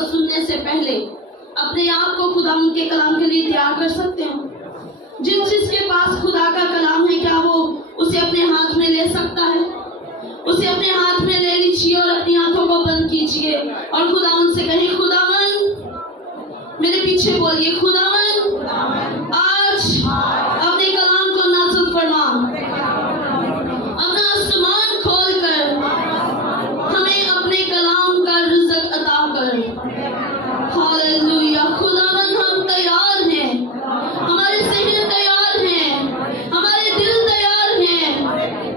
کو سننے سے پہلے اپنے آپ کو خدا ان کے کلام کے لیے تیار کر سکتے ہیں؟ جس کے پاس خدا کا کلام ہے کیا وہ اسے اپنے ہاتھ میں لے سکتا ہے؟ اسے اپنے ہاتھ میں لے لیجیے اور اپنی آنکھوں کو بند کیجیے اور خدا ان سے کہیں خداوند، میرے پیچھے بولیے، خداوند آج اپنے کلام کو نازل فرما، اپنا آسمان کھول کر ہمیں اپنے کلام کا رزق عطا کر۔ ہاللویا۔ خداوند ہم تیار ہیں، ہمارے ذہن تیار ہیں، ہمارے دل تیار ہیں۔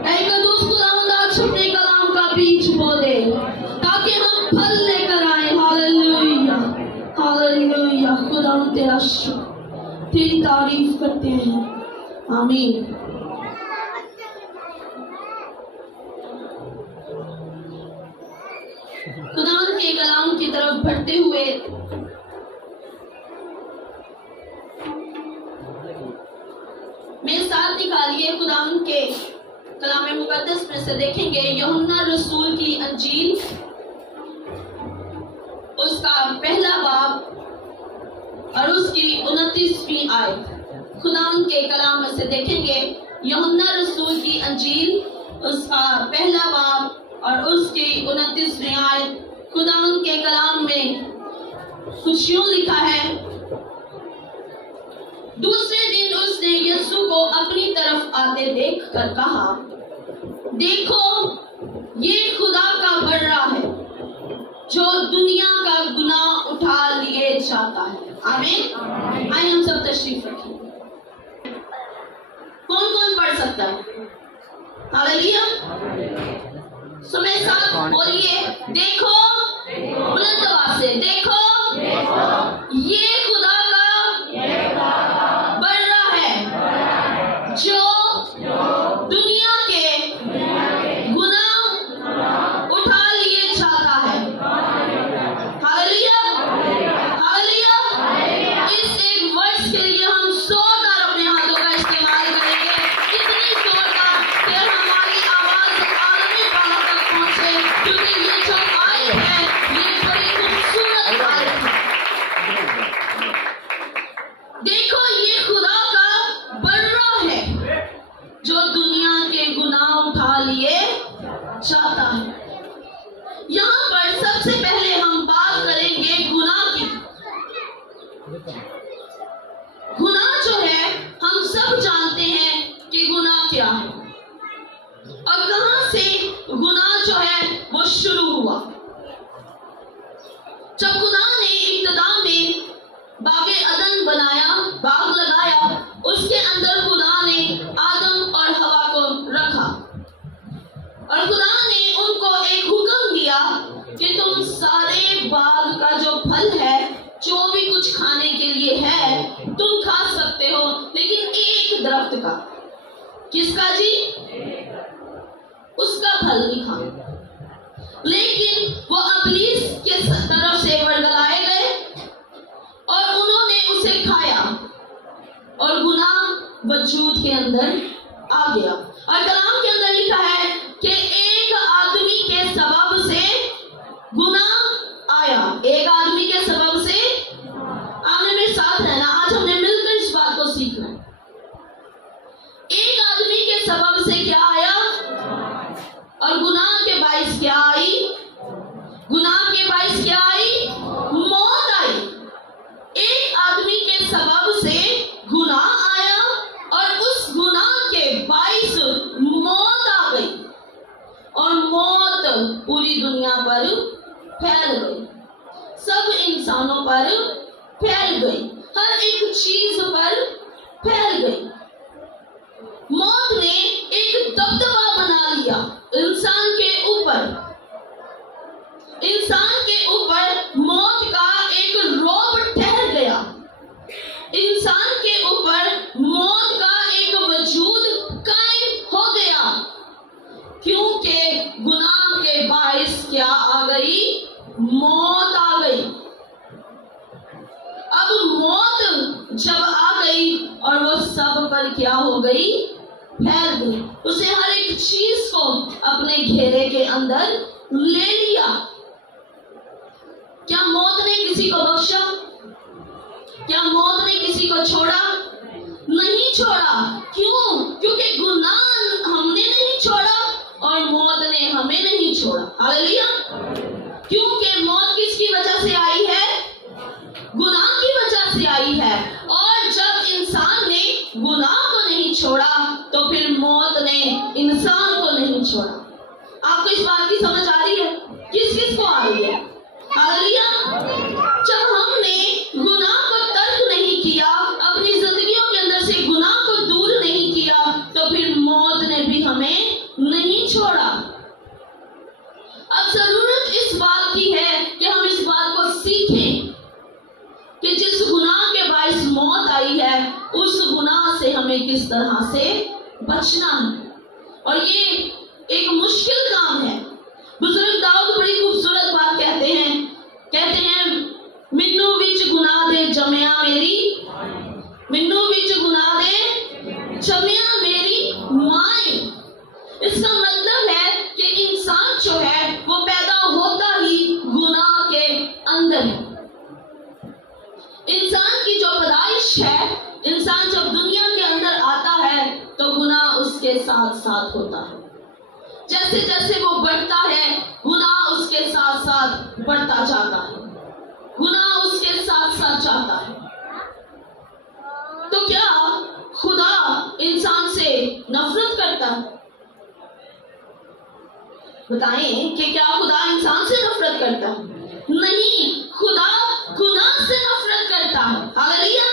اے قدوس خداوند آج اپنے کلام کا بیج بو دے تاکہ ہم پھل لے کر آئیں۔ Hallelujah hallelujah. خداوند تیرا شکر، تیری تعریف کرتے ہیں۔ آمین۔ خداوند کے کلام کی طرف بڑھتے ہوئے میرے ساتھ نکالیے، خداوند کے کلام مقدس میں سے دیکھیں گے یوحنا رسول کی انجیل، اس کا پہلا باب اور اس کی 29ویں آیت۔ خداوند کے کلام میں سے دیکھیں گے یوحنا رسول کی انجیل، اس کا پہلا باب اور اس کی 29ویں آیت۔ خداوند کے کلام میں کچھ یوں لکھا ہے، دوسرے دن اس نے یسوع کو اپنی طرف آتے دیکھ کر کہا، دیکھو یہ خدا کا بڑا ہے جو دنیا کا گناہ اٹھا لیے جاتا ہے۔ آمین۔ آئے ہم سب تشریف رکھیں۔ کون کون پڑھ سکتا ہے؟ ہاللویا۔ سمے ساتھ بولیے، دیکھو، بلند آواز سے دیکھو یہ خدا کا بڑا ہے جو دنیا کے گناہ اٹھا لیے جاتا ہے۔ Hallelujah hallelujah. اس ایک ورڈز کے لیے ہم زوردار اپنے ہاتھوں کا استعمال کریں گے، اتنی زوردار کہ ہماری آواز عالمی بالا تک پہنچے، کیونکہ یہ جو آیت ہے یہ بڑی خوبصورت آیت ہے۔ دیکھو یہ خدا کا بڑا ہے جو دنیا کے گناہ اٹھا لیے جاتا ہے۔ یہاں پر سب سے پہلے ہم بات کریں گے گناہ کی۔ گناہ جو ہے ہم سب جانتے ہیں کہ گناہ کیا ہے اور کہاں سے گناہ جو ہے وہ شروع ہوا۔ جب خدا نے ابتدا میں باغ عدن بنایا، باغ لگایا، اس کے اندر خدا نے آدم اور حوا کو رکھا اور خدا نے ان کو ایک حکم دیا کہ تم سارے باغ کا جو پھل ہے، جو بھی کچھ کھانے کے لیے ہے تم کھا سکتے ہو، لیکن ایک درخت کا۔ کس کا جی؟ اس کا پھل نہیں کھانا۔ لیکن وہ ابلیس کے طرف سے ورگلائے گئے اور انہوں نے اسے کھایا اور گناہ وجود کے اندر آ گیا۔ اور کلام کے اندر لکھا ہے کہ ایک آدمی کے سبب سے گناہ آیا، ایک آدمی کے سبب سے۔ آپ نے میرے ساتھ رہنا، آج ہم نے مل کر اس بات کو سیکھنا ہے۔ ایک آدمی کے سبب سے کیا آیا اور گناہ کے باعث کیا آئی؟ گناہ کے باعث کیا آئی؟ موت آئی۔ ایک آدمی کے سبب سے گناہ آیا اور اس گناہ کے باعث موت آ گئی اور موت پوری دنیا پر پھیل گئی، سب انسانوں پر پھیل گئی، ہر ایک چیز پر پھیل گئی۔ موت نے ایک دبدبہ بنا لیا انسان کے اوپر۔ انسان کے اوپر موت کا ایک رعب ٹھہر گیا، انسان کے اوپر موت کا ایک وجود قائم ہو گیا، کیونکہ گناہ کے باعث کیا آ گئی؟ موت آ گئی۔ اب موت جب آ گئی اور وہ سب پر کیا ہو گئی؟ پھیل گئی، اسے ہر ایک چیز کو اپنے گھیرے کے اندر لے لیا۔ क्या मौत ने किसी को बख्शा? क्या मौत ने किसी को छोड़ा? नहीं छोड़ा। क्यों? क्योंकि गुनाह हमने नहीं छोड़ा और मौत ने हमें नहीं छोड़ा। हालेलुया। क्योंकि मौत किसकी वजह से आई है? गुनाह की वजह से आई है। और जब इंसान ने गुनाह को नहीं छोड़ा तो फिर मौत ने इंसान को नहीं छोड़ा। आपको इस बात की समझ आ रही है? किस किस को आ रही है? हालेलुया। जब हमने गुनाह को तर्क नहीं किया, अपनी जिंदगियों के अंदर से गुनाह को दूर नहीं किया, तो फिर मौत ने भी हमें नहीं छोड़ा। अब जरूरत इस बात की है कि हम इस बात को सीखें कि जिस गुनाह के बायस मौत आई है, उस गुनाह से हमें किस तरह से बचना है। और ये एक मुश्किल काम है। बुजुर्ग दाऊद बड़ी खूबसूरत बात कहते हैं मिन्नू विच गुनाह दे जमया मेरी, मिन्नू विच गुनाह दे जमया मेरी माए। इसका मतलब है कि इंसान जो है वो पैदा होता ही गुनाह के अंदर है। इंसान की जो पैदाइश है, इंसान जब दुनिया के अंदर आता है तो गुनाह उसके साथ साथ होता है। जैसे जैसे वो बढ़ता है, गुनाह उसके साथ साथ बढ़ता जाता है, गुनाह उसके साथ साथ जाता है। तो क्या खुदा इंसान से नफरत करता है? बताएं कि क्या खुदा इंसान से नफरत करता है? नहीं, खुदा गुनाह से नफरत करता है। हालेलुया।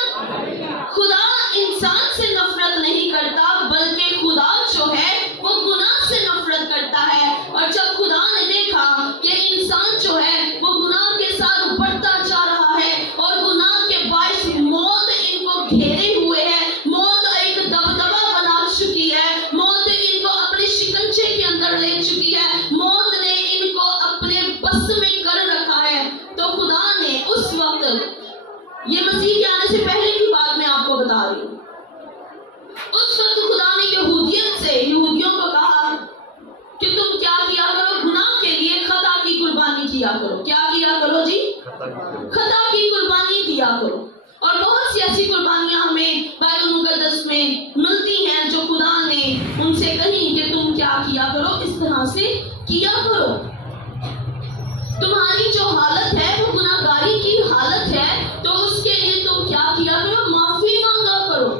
खुदा इंसान से नफरत नहीं करता, बल्कि खुदा जो है वो गुनाह से नफरत करता है। और जब खुदा ने देखा कि इंसान जो है वो गुनाह के साथ बढ़ता जा रहा है और गुनाह के बायस मौत इनको घेरे हुए है, मौत एक दबदबा बना चुकी है, मौत इनको अपने शिकंजे के अंदर ले चुकी है, मौत ने इनको अपने बस में कर रखा है, तो खुदा ने उस वक्त, ये मसीह के आने से पहले की बात मैं आपको बता रही हूँ, उस वक्त खुदा ने यहूदियों को कहा कि तुम क्या किया करो? गुनाह के लिए खता की कुर्बानी किया करो। क्या किया करो जी? खता की कुर्बानी दिया करो। और बहुत सी ऐसी कुर्बानियां हमें बाइबल मुकद्दस में मिलती हैं जो खुदा ने उनसे कही कि तुम क्या किया करो, इस तरह से किया करो। तुम्हारी जो हालत है वो गुनाहगारी की हालत है, तो उसके लिए तुम क्या किया करो? माफी मांगा करो,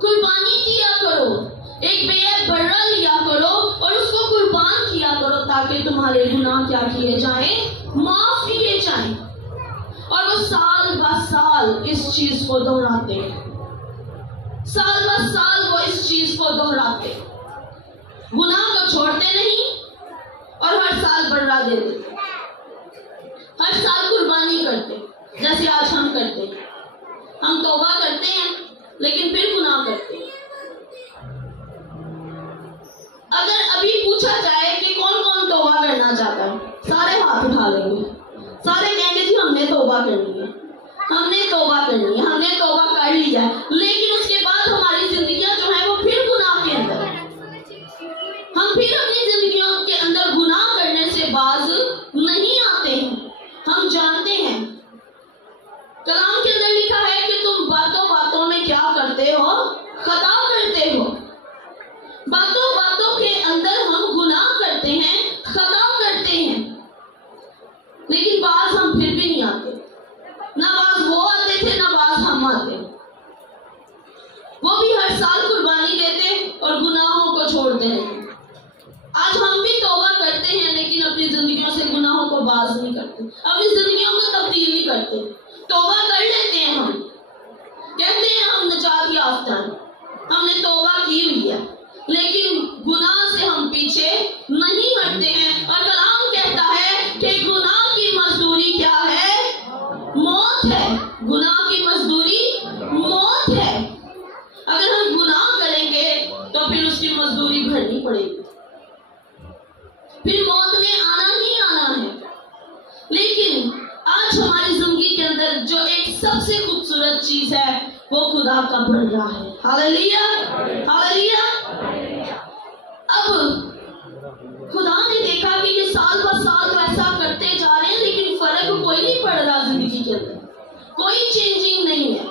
कुर्बानी किया करो, एक बेअद बर्रा लिया करो और उसको कुर्बान किया करो, ताकि तुम्हारे गुनाह क्या किए जाएं? माफ किए जाएं। और वो साल ब साल इस चीज को दोहराते हैं, साल ब साल वो इस चीज को दोहराते, गुनाह को छोड़ते नहीं और हर साल बर्रा दे देते, हर साल कुर्बानी करते, जैसे आज हम करते हैं। हम तौबा करते हैं लेकिन फिर गुनाह करते हैं। अगर अभी पूछा जाए कि कौन कौन तौबा करना चाहता है, सारे हाथ उठा लेंगे, सारे कहेंगे जी हमने तौबा करनी है, हमने तौबा करनी है, हमने तौबा कर लिया है। लेकिन उसके बाद हमारी जिंदगियां जो है वो फिर गुनाह के अंदर है, हम फिर अपनी जिंदगियों के अंदर गुनाह करने से बाज नहीं आते हैं। हम जानते हैं कलाम के अंदर लिखा है कि तुम बातों बातों में क्या करते हो? खता करते हो। बातों बातों के अंदर हम गुनाह करते हैं, खता करते हैं, लेकिन बाज हम फिर भी नहीं आते। ना बाज वो आते थे, ना बाज हम आते। वो भी हर साल कुर्बानी देते और गुनाहों को छोड़ते हैं। आज हम भी तौबा करते हैं लेकिन अपनी जिंदगियों से गुनाहों को बाज नहीं करते, अपनी जिंदगियों को तब्दील नहीं करते। तौबा कर लेते हैं, हम कहते हैं हम निजात याफ्ता हैं, हमने तौबा की हुई है, लेकिन गुनाह से हम पीछे नहीं हटते हैं। और कलाम कहता है कि गुनाह की मजदूरी क्या है? मौत है। गुनाह की मजदूरी मौत है। अगर हम गुनाह करेंगे तो फिर उसकी मजदूरी भरनी पड़ेगी, फिर मौत ने आना ही आना है। लेकिन आज हमारी जिंदगी के अंदर जो एक सबसे खूबसूरत चीज है वो खुदा का बर्रा है। Hallelujah, hallelujah. अब खुदा ने देखा कि ये साल ब साल वैसा करते जा रहे हैं लेकिन फर्क कोई कोई चेंजिंग नहीं है,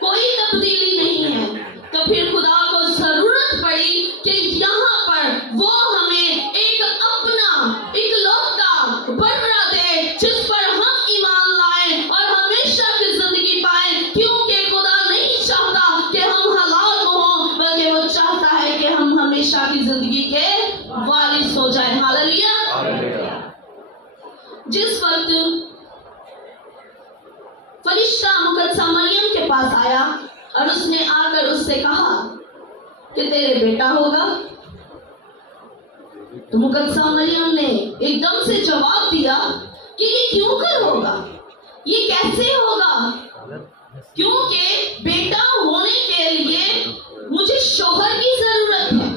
कोई तब्दीली नहीं है, तो फिर खुदा को जरूरत पड़ी कि यहाँ पर वो हमें एक अपना इकलौता बर्रा दे जिस पर हम ईमान लाएं और हमेशा की जिंदगी पाएं, क्योंकि खुदा नहीं चाहता कि हम हलाक हों, बल्कि वो चाहता है कि हम हमेशा की जिंदगी के वारिस हो जाएं। हालेलुया। जिस वक्त फरिश्ता मुकद्दसा मरियम के पास आया और उसने आकर उससे कहा कि तेरे बेटा होगा, तो मुकद्दसा मरियम ने एकदम से जवाब दिया कि ये क्यों कर होगा, ये कैसे होगा, क्योंकि बेटा होने के लिए मुझे शौहर की जरूरत है,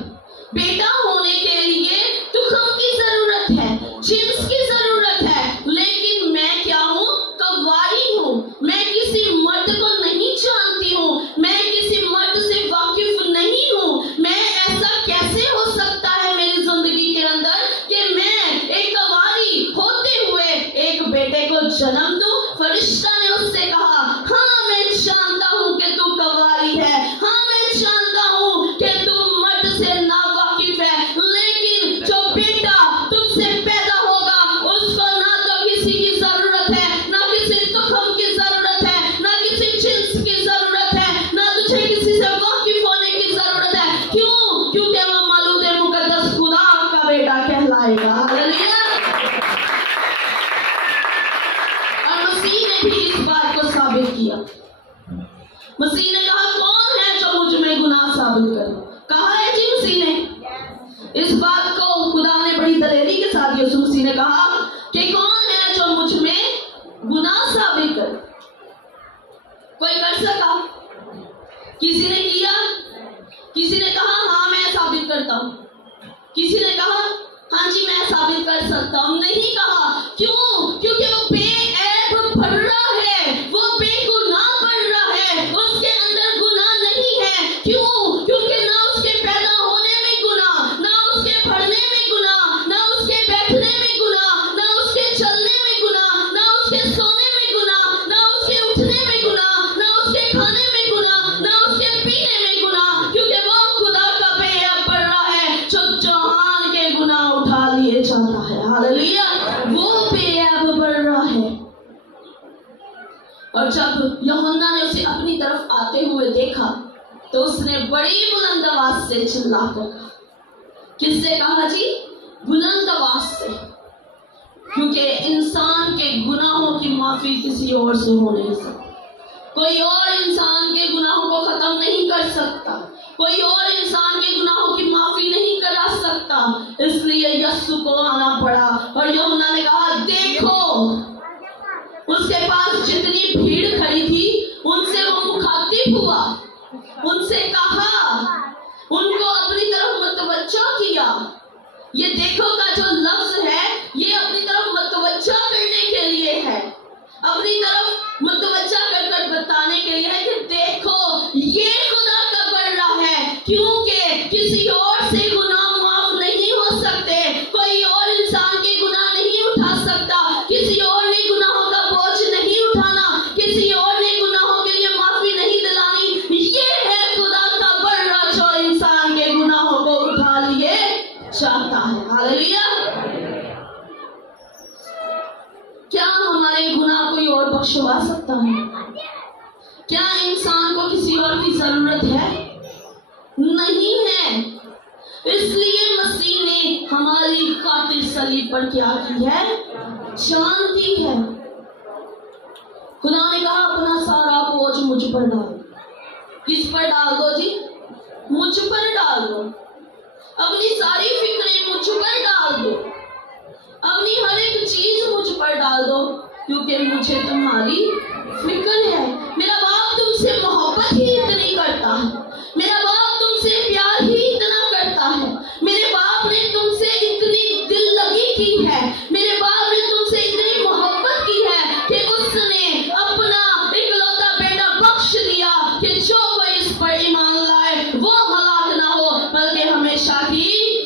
बेटा होने के लिए तुखम की जरूरत है, जिन्स की जरूरत है, लेकिन मैं क्या हूँ, कवारी हूँ, मैं किसी मर्द को नहीं जानती हूँ, मैं किसी मर्द से वाकिफ नहीं हूँ, मैं ऐसा कैसे हो सकता है मेरी जिंदगी के अंदर कि मैं एक कवारी होते हुए एक बेटे को जन्म दूं। फरिश्ता ने उससे कहा, हाँ मैं जानता हूँ कि तू कवारी है, हाँ मैं जानता हूँ कि तू मर्द से नावाकिफ है, लेकिन जो बेटा तुझसे पैदा होगा उसको ना तो किसी की जरूरत है, ना किसी तुखम की जरूरत है, ना किसी जिन्स की जरूरत है, ना तुझे किसी से वाकिफ होने की जरूरत है। क्यों? क्योंकि वो मौलूद मुकद्दस खुदा का बेटा कहलाएगा। हालेलुया। और मसीह ने भी इस बात को साबित किया। मसीह ने कहा, कौन है जो मुझ में गुनाह साबित करे? कहा है जी मसीह ने इस बात को, खुदा ने बड़ी दलेरी के साथ यीशु मसीह ने कहा कि कौन है जो मुझ में गुनाह साबित करे? कोई कर सका? किसी ने किया? किसी ने कहा हाँ मैं साबित करता हूं, किसी ने कहा हाँ जी मैं साबित कर सकता हूं? नहीं कहा। क्यों? क्योंकि वो बेऐब भर्रा है, वो बेगुनाह भर्रा है, उसके अंदर गुनाह नहीं है। क्यों? क्योंकि ना उसके पैदा होने में गुनाह, ना उसके पढ़ने में गुनाह, ना उसके बैठने में गुनाह, ना उसके चलने में गुनाह, ना उसके सोने में गुनाह, ना उसके उठने में गुनाह, ना उसके खाने में गुनाह, ना उसके पीने में गुनाह, क्योंकि वो खुदा का बेऐब बर्रा है जो जहान के गुनाह उठा लिए जाता है। हालेलुया। वो बेऐब बर्रा है। और जब यूहन्ना ने उसे अपनी तरफ आते हुए देखा तो उसने बड़ी बुलंद आवाज से चिल्लाकर कहा। किससे कहा जी? बुलंद आवाज से। क्योंकि इंसान के गुनाहों की माफी किसी और से हो नहीं सकती, कोई और इंसान के गुनाहों को खत्म नहीं कर सकता, कोई और इंसान के गुनाहों की माफी नहीं करा सकता। इसलिए यीशु को आना पड़ा। और यूहन्ना ने कहा, देखो उसके पास जितनी भीड़ खड़ी थी उनसे वो मुखातिब हुआ, उनसे कहा, उनको अपनी तरफ मतवज्जो किया। ये देखो का जो लफ्ज है ये अपनी तरफ मतवज्जो करने के लिए है, अपनी तरफ मतवज्जो कर कर बताने के लिए है कि देखो ये खुदा का बर्रा है। क्योंकि किसी और से गुनाह माफ नहीं हो सकते, कोई और इंसान के गुनाह नहीं उठा सकता, किसी और ने गुनाहों का बोझ नहीं उठाना, किसी और ने गुनाहों के लिए माफी नहीं दिलानी। ये है खुदा का बर्रा जो इंसान के गुनाहों को उठा लिए जाता है। हालेलुया। क्या हमारे गुनाह कोई और बख्शवा सकता है? क्या इंसान को किसी और की जरूरत है? नहीं है। इसलिए मसीह ने हमारी खातिर सलीब पर क्या की है? जान दी है। खुदा ने कहा अपना सारा बोझ मुझ पर डाल। किस पर डाल दो जी? मुझ पर डाल दो। अपनी सारी फिक्रें मुझ पर डाल दो, अपनी हर एक चीज मुझ पर डाल दो, क्योंकि मुझे तुम्हारी फिक्र है। मेरा बाप तुमसे मोहब्बत ही इतनी करता है, मेरा बाप तुमसे प्यार ही इतना करता है, मेरे बाप ने तुमसे इतनी दिल लगी की है, मेरे बाप ने तुमसे इतनी मोहब्बत की है कि उसने अपना इकलौता बेटा बख्श दिया कि जो कोई इस पर ईमान लाए वो हलाक ना हो बल्कि हमेशा की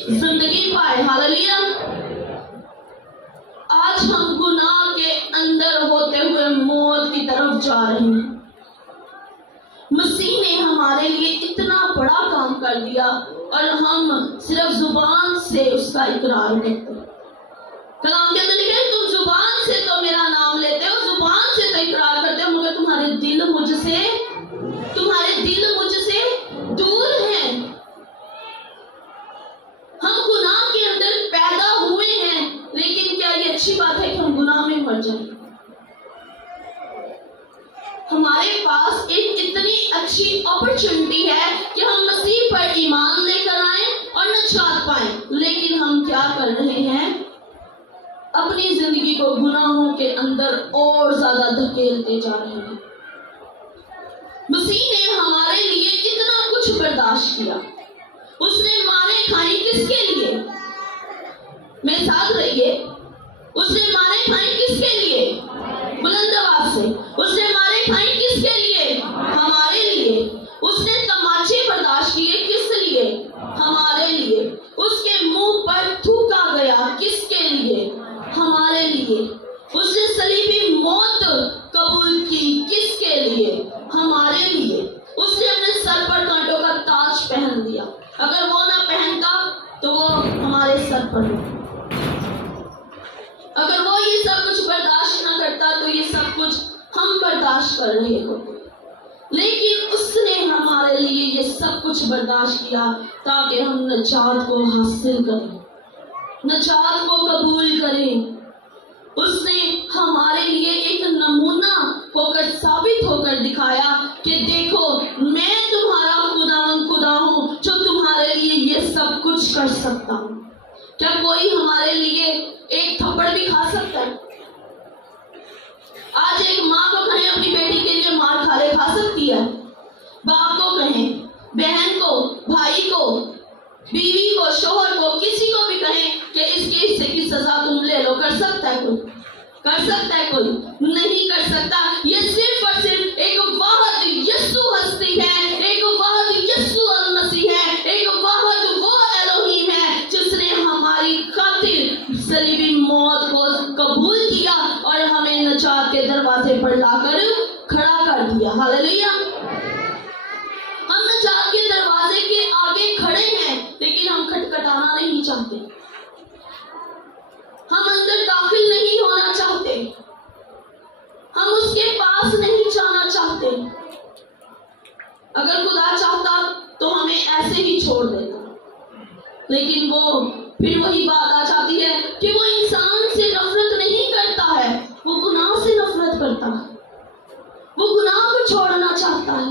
जिंदगी पाए। हालेलुया। आज हम गुनाह के अंदर होते हुए मौत की तरफ जा जा रहे हैं। मसीह ने हमारे लिए इतना बड़ा काम कर दिया और हम सिर्फ जुबान से उसका इकरार करते हैं। कलाम के अंदर लिखा है, तुम जुबान से तो मेरा नाम लेते हो, जुबान से तो इकरार करते हो, मगर तुम्हारे दिल मुझसे दूर हैं। हम गुनाह के अंदर पैदा हुए हैं, लेकिन क्या ये अच्छी बात है कि हम गुनाह में मर जाएं? हमारे पास एक इतनी अच्छी अपॉर्चुनिटी है कि हम मसीह पर ईमान लेकर आए और निजात पाएं, लेकिन हम क्या कर रहे हैं? अपनी जिंदगी को गुनाहों के अंदर और ज्यादा धकेलते जा रहे हैं। मसीह ने हमारे लिए इतना कुछ बर्दाश्त किया। उसने मारे खाई किसके लिए? मेरे साथ रहिए। उसने मारे खाई किसके लिए? बुलंद आवाज से। उसने मारे खाई किसके लिए? हमारे लिए। उसने तमाचे बर्दाश्त किए किस लिए? हमारे लिए। उसके मुंह पर थूका गया किसके लिए? हमारे लिए। उसने सलीबी मौत कबूल की किसके लिए? हमारे लिए। उसने अपने सर पर कांटों का ताज पहन दिया। अगर वो ना पहनता तो वो हमारे सर पर होता। अगर वो ये सब कुछ बर्दाश्त ना करता तो ये सब कुछ हम बर्दाश्त कर रहे होते, लेकिन उसने हमारे लिए ये सब कुछ बर्दाश्त किया ताकि हम निजात को हासिल करें, निजात को कबूल करें। उसने हमारे लिए एक नमूना होकर, साबित होकर दिखाया कि देखो मैं तुम्हारा खुदा हूं जो तुम्हारे लिए ये सब कुछ कर सकता हूं। क्या कोई हमारे लिए एक थप्पड़ भी खा सकता है? आज एक माँ को कहें अपनी बेटी के लिए मार खा सकती है। बाप को कहें, बहन को, भाई को, बीवी को, शोहर को, किसी को भी कहें कि इसके हिस्से की सजा तुम ले लो, कर सकता है कोई? कर सकता है कोई? नहीं कर सकता। ये सिर्फ और सिर्फ एक वाहिद यीशु हस्ती है, एक वाहिद यीशु अल मसीह है, एक वाहिद वो एलोहीम है जिसने हमारी खातिर सलीबी मौत को कबूल किया और हमें निजात के दरवाजे पर लाकर खड़ा कर दिया। हालेलुया। हम निजात के दरवाजे के आगे खड़े हैं, लेकिन हम खटखटाना नहीं चाहते, हम अंदर दाखिल नहीं होना चाहते, हम उसके पास नहीं जाना चाहते। अगर खुदा चाहता तो हमें ऐसे ही छोड़ देता, लेकिन वो फिर वही बात आ जाती है कि वो इंसान से नफरत नहीं करता है, वो गुनाह से नफरत करता है। वो गुनाह को छोड़ना चाहता है,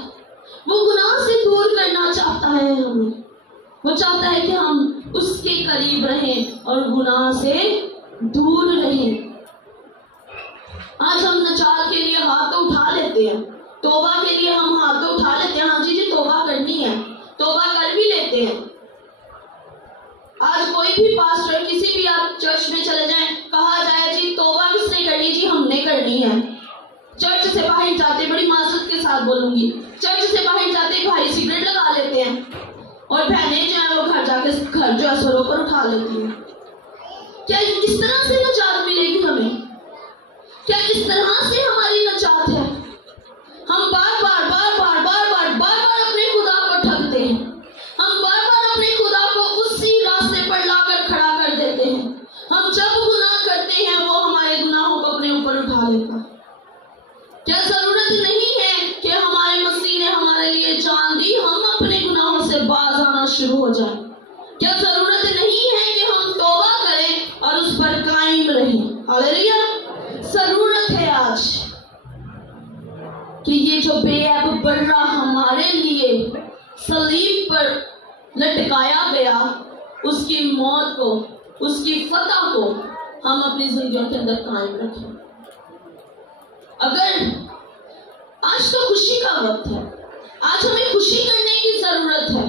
वो गुनाह से दूर करना चाहता है हमें। वो चाहता है कि हम उसके करीब रहें और गुनाह से दूर रहें। आज हम निजात के लिए हाथ तो उठा लेते हैं, तौबा के लिए हम हाथ तो उठा लेते हैं, हाँ जी तौबा करनी है, तौबा कर भी लेते हैं। आज कोई भी पास्टर, किसी भी आप चर्च में चले जाएं, कहा जाए जी तौबा किसने करनी? जी हमने करनी है। चर्च से बाहर जाते, बड़ी माजरत के साथ बोलूंगी, चर्च से बाहर जाते भाई सिगरेट लगा लेते हैं और बहनें जो है वो घर जाके घर जो है सरों पर उठा लेती हैं। क्या इस तरह से निजात मिलेगी हमें? क्या इस तरह से हमारी निजात है? हम बार बार अपने खुदा को ठगते हैं, हम बार बार अपने खुदा को उसी रास्ते पर लाकर खड़ा कर देते हैं। हम जब गुनाह करते हैं वो हमारे गुनाहों को अपने ऊपर उठा लेता है। क्या जरूरत नहीं है कि हमारे मसीह ने हमारे लिए जान दी, हम अपने गुनाहों से बाज आना शुरू हो जाए? क्या जरूरत नहीं है कि हम तौबा करें और उस पर कायम रहें? हालेलुया। जरूरत है आज कि ये जो बेअब बर्रा हमारे लिए सलीब पर लटकाया गया, उसकी मौत को, उसकी फतह को हम अपनी जिंदगियों के अंदर कायम रखें। अगर आज तो खुशी का वक्त है, आज हमें खुशी करने की जरूरत है।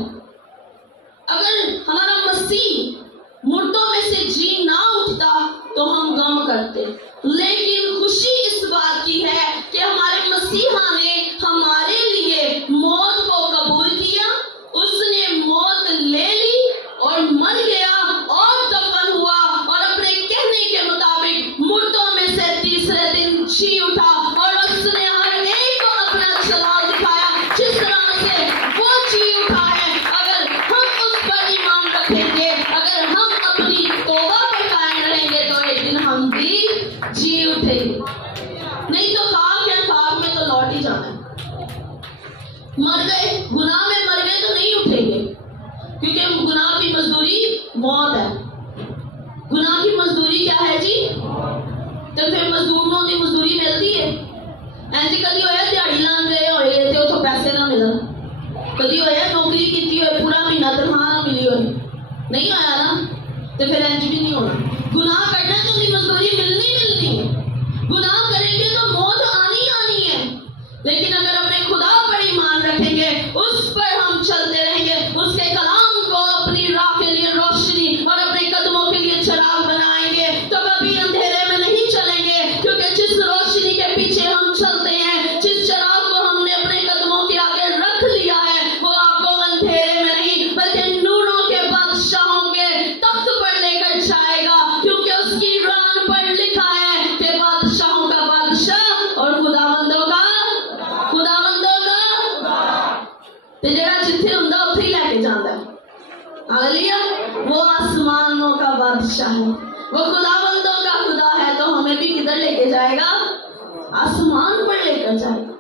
अगर हमारा मसीह मुर्दों में से जी ना उठता तो हम गम करते, लेकिन खुशी इस बात की है कि हमारे मसीहा ने हमारे लिए मौत को कबूल किया, उसने मौत ले ली और मर गया और दफन हुआ और अपने कहने के मुताबिक मुर्दों में से तीसरे दिन जी उठा और उसने हर एक गुनाह में मर गए तो नहीं उठेंगे, क्योंकि गुनाह की मजदूरी मौत है। गुनाह की मजदूरी क्या है जी? तो फिर मजदूरों की मजदूरी मिलती है। ऐसे कभी होया दिहाड़ी लान गए होए ते उथों पैसे ना मिलन, कभी होया नौकरी की होए पूरा महीना तनख्वाह ना मिली होए, नहीं होया ना, तो फिर इंज भी नहीं होना। गुनाह करना तो उनकी मजदूरी मिलनी है। गुनाह करेंगे तो मौत आनी है, लेकिन अगर अपने खुदा पर ईमान रखेंगे, उस पर हम चलते रहेंगे, उसके कलाम को अपनी राह के लिए रोशनी और अपने कदमों के लिए चिराग बनाएंगे, तो कभी अंधेरे में नहीं चलेंगे, क्योंकि जिस रोशनी के पीछे हम चलते हैं, जिस चिराग को हमने अपने कदमों के आगे रख लिया है, वो आपको अंधेरे में नहीं बल्कि नूरों के बादशाहों के तख्त पर लेकर जाएगा, क्योंकि उसकी रान पर लिखा है कि बादशाहों का बादशाह और खुदावंदों का ते जेड़ा जिथे हुंदा उत्थे ही लेके जांदा है। हालेलुया। वो आसमानों का बादशाह है, वो खुदावंदों का खुदा है, तो हमें भी किधर लेके जाएगा? आसमान पर लेकर जाएगा।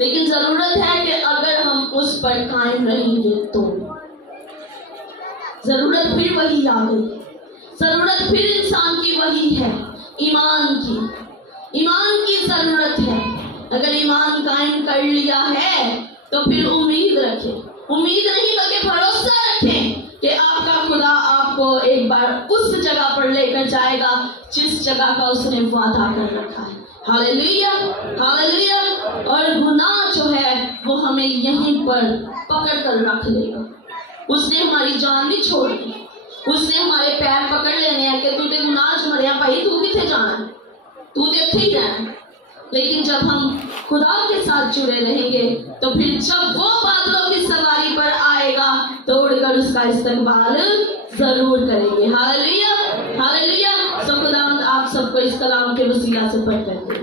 लेकिन जरूरत है कि अगर हम उस पर कायम रहेंगे तो जरूरत फिर वही आ गई, जरूरत फिर इंसान की वही है, ईमान की जरूरत है। अगर ईमान कायम कर लिया है तो फिर उम्मीद रखें, उम्मीद नहीं बल्कि भरोसा रखें कि आपका खुदा आपको एक बार उस जगह पर लेकर जाएगा जिस जगह का उसने वादा कर रखा है। Hallelujah, hallelujah. और गुनाह जो है वो हमें यहीं पर पकड़ कर रख लेगा। उसने हमारी जान नहीं छोड़नी, उसने हमारे पैर पकड़ लेने हैं कि तू ते गुनाह च मरिया भाई, तू किथे जाना है, तू ते इत्थे ही रहना। लेकिन जब हम खुदा के साथ जुड़े रहेंगे तो फिर जब वो बादलों की सवारी पर आएगा तो उड़कर उसका इस्तकबाल जरूर करेंगे। Hallelujah, hallelujah. सो खुदावंद आप सबको इस कलाम के वसीला से बरकत दे।